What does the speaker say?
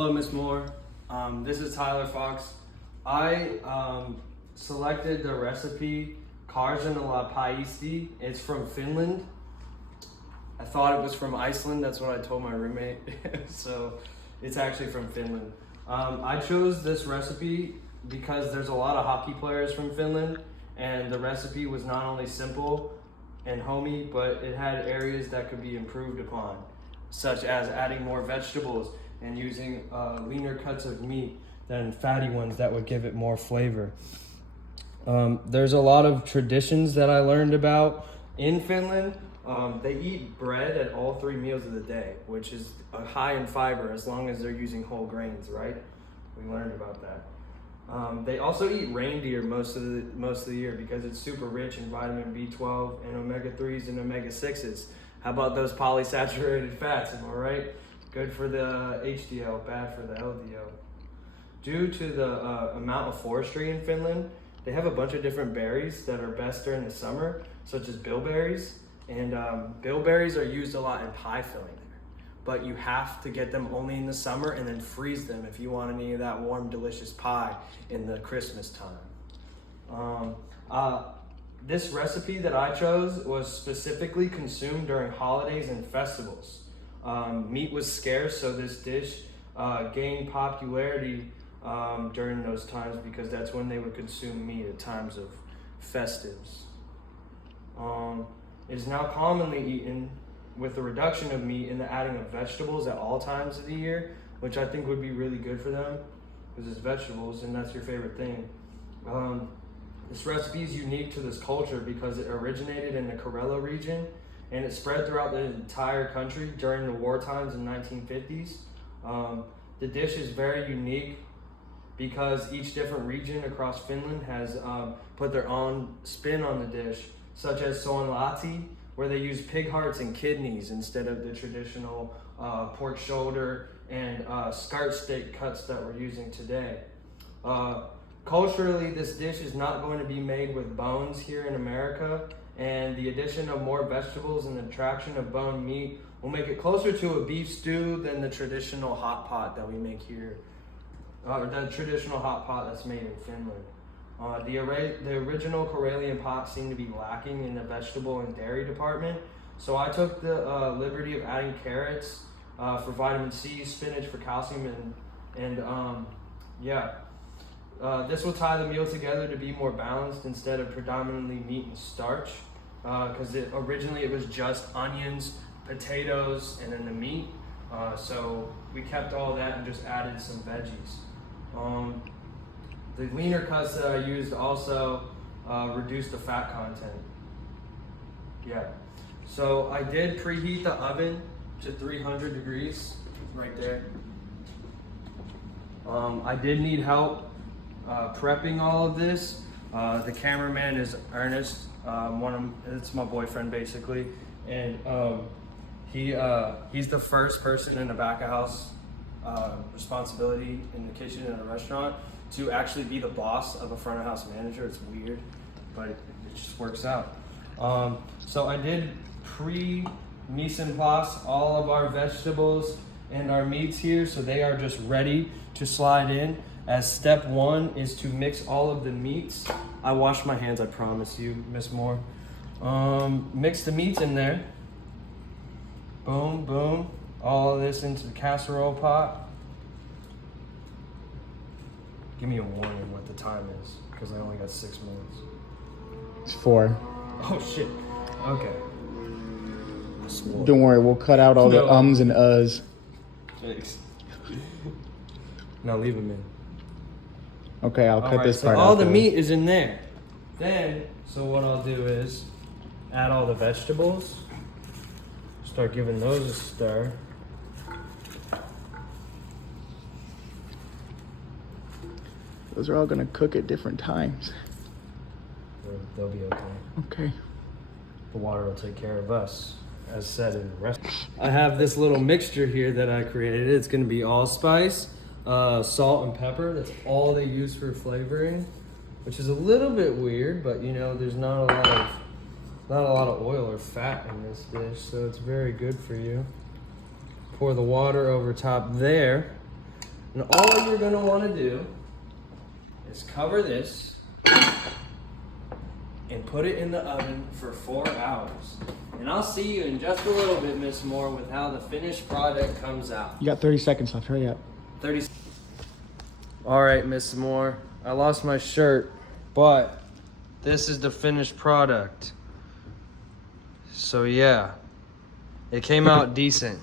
Hello, Miss Moore. This is Tyler Fox. I selected the recipe Karjan alla paisti. It's from Finland. I thought it was from Iceland. That's what I told my roommate. So it's actually from Finland. I chose this recipe because there's a lot of hockey players from Finland, and the recipe was not only simple and homey, but it had areas that could be improved upon, such as adding more vegetables and using leaner cuts of meat than fatty ones that would give it more flavor. There's a lot of traditions that I learned about in Finland. They eat bread at all 3 meals of the day, which is high in fiber as long as they're using whole grains, right? We learned about that. They also eat reindeer most of the year because it's super rich in vitamin B12 and omega-3s and omega-6s. How about those polysaturated fats, am I right? Good for the HDL, bad for the LDL. Due to the amount of forestry in Finland, they have a bunch of different berries that are best during the summer, such as bilberries. And bilberries are used a lot in pie filling there. But you have to get them only in the summer and then freeze them if you want any of that warm, delicious pie in the Christmas time. This recipe that I chose was specifically consumed during holidays and festivals. Meat was scarce, so this dish gained popularity during those times because that's when they would consume meat at times of festives. It is now commonly eaten with the reduction of meat and the adding of vegetables at all times of the year, which I think would be really good for them because it's vegetables and that's your favorite thing. This recipe is unique to this culture because it originated in the Karela region and it spread throughout the entire country during the war times in 1950s. The dish is very unique because each different region across Finland has put their own spin on the dish, such as soinlahti, where they use pig hearts and kidneys instead of the traditional pork shoulder and skirt steak cuts that we're using today. Culturally, this dish is not going to be made with bones here in America, and the addition of more vegetables and the attraction of bone meat will make it closer to a beef stew than the traditional hot pot that we make here, or the traditional hot pot that's made in Finland. The original Karelian pot seemed to be lacking in the vegetable and dairy department, so I took the liberty of adding carrots for vitamin C, spinach for calcium, this will tie the meal together to be more balanced instead of predominantly meat and starch, because originally it was just onions, potatoes, and then the meat. So we kept all that and just added some veggies. The leaner cuts that I used also reduced the fat content. Yeah. So I did preheat the oven to 300 degrees, right there. I did need help prepping all of this. The cameraman is Ernest. It's my boyfriend basically, and he's the first person in the back of house responsibility in the kitchen in a restaurant to actually be the boss of a front of house manager. It's weird, but it just works out. So I did mise en place all of our vegetables and our meats here, so they are just ready to slide in. As step 1 is to mix all of the meats. I washed my hands, I promise you, Miss Moore. Mix the meats in there. Boom, boom. All of this into the casserole pot. Give me a warning what the time is, because I only got 6 minutes. It's 4. Oh shit. Okay. Don't worry, we'll cut out all the ums and uhs. Thanks. Now leave them in. Okay, I'll cut this part out. All the meat is in there. Then, so what I'll do is add all the vegetables. Start giving those a stir. Those are all gonna cook at different times. They'll be okay. Okay. The water will take care of us, as said in the recipe. I have this little mixture here that I created. It's gonna be allspice, salt and pepper. That's all they use for flavoring, which is a little bit weird, but you know, there's not a lot of oil or fat in this dish, so it's very good for you. Pour the water over top there. And all you're gonna wanna do is cover this and put it in the oven for 4 hours. And I'll see you in just a little bit, Miss Moore, with how the finished product comes out. You got 30 seconds left. Hurry up. 30. All right, Miss Moore. I lost my shirt, but this is the finished product. So yeah, it came out decent.